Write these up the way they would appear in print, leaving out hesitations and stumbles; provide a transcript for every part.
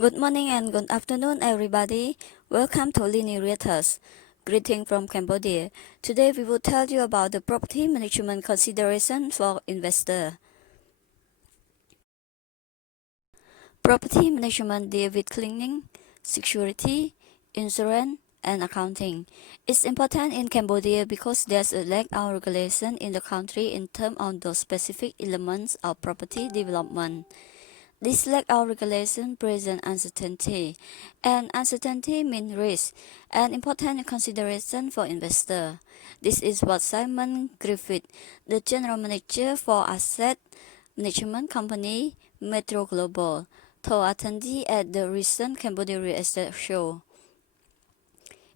Good morning and good afternoon, everybody. Welcome to LYNY Realtors. Greeting from Cambodia. Today we will tell you about the property management consideration for investor. Property management deals with cleaning, security, insurance, and accounting. It's important in Cambodia because there's a lack of regulation in the country in terms of those specific elements of property development. This lack of regulation presents uncertainty, and uncertainty means risk, an important consideration for investors. This is what Simon Griffith, the general manager for asset management company Metro Global, told attendees at the recent Cambodia Real Estate Show.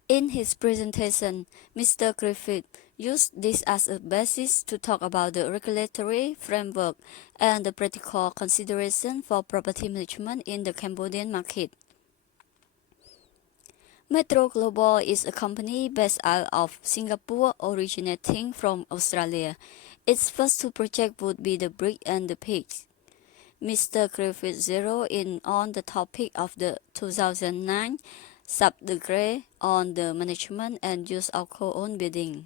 In his presentation, Mr. Griffith used this as a basis to talk about the regulatory framework and the practical consideration for property management in the Cambodian market. Metro Global is a company based out of Singapore originating from Australia. Its first two projects would be the Brick and the Pigs. Mr. Griffith zeroed in on the topic of the 2009 sub-decree on the management and use of co-owned building.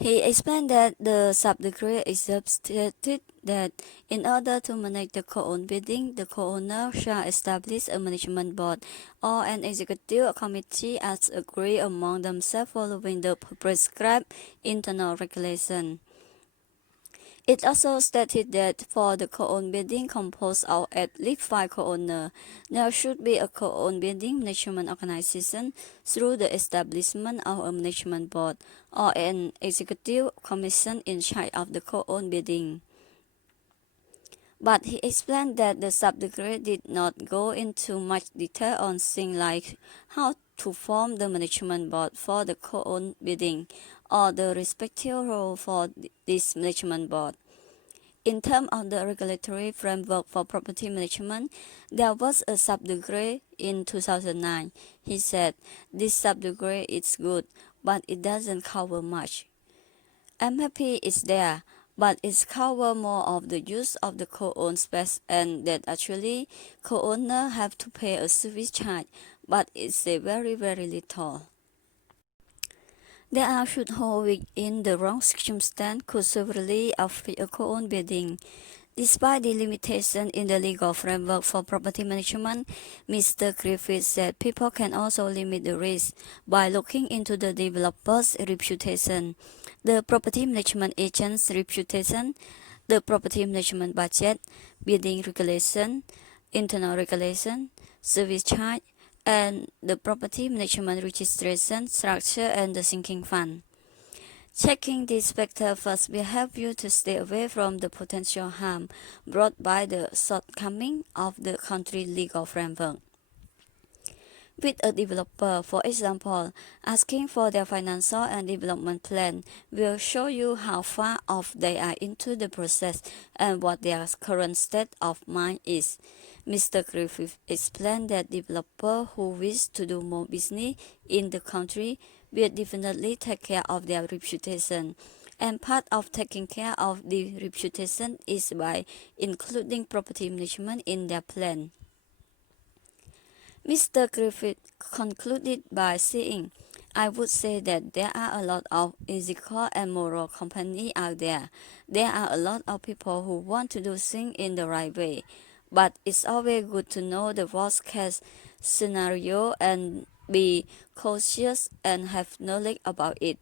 He explained that the sub-decree stated that in order to manage the co-owned building, the co-owner shall establish a management board or an executive committee as agreed among themselves following the prescribed internal regulation. It also stated that for the co-owned building composed of at least 5 co-owners, there should be a co-owned building management organization through the establishment of a management board or an executive commission in charge of the co-owned building. But he explained that the sub-decree did not go into much detail on things like how to form the management board for the co-owned building or the respective role for this management board. In terms of the regulatory framework for property management, there was a sub-decree in 2009. He said, this sub-decree is good, but it doesn't cover much. I'm happy it's there, but it's cover more of the use of the co-owned space and that actually co-owners have to pay a service charge, but it's a very little. There are shootholes which in the wrong circumstance could severely affect a co-owned building. Despite the limitation in the legal framework for property management, Mr. Griffith said people can also limit the risk by looking into the developer's reputation, the property management agent's reputation, the property management budget, building regulation, internal regulation, service charge, and the property management registration structure and the sinking fund. Checking these factors first will help you to stay away from the potential harm brought by the shortcoming of the country legal framework. With a developer, for example, asking for their financial and development plan will show you how far off they are into the process and what their current state of mind is. Mr. Griffith explained that developers who wish to do more business in the country will definitely take care of their reputation. And part of taking care of the reputation is by including property management in their plan. Mr. Griffith concluded by saying, I would say that there are a lot of ethical and moral companies out there. There are a lot of people who want to do things in the right way. But it's always good to know the worst case scenario and be cautious and have knowledge about it.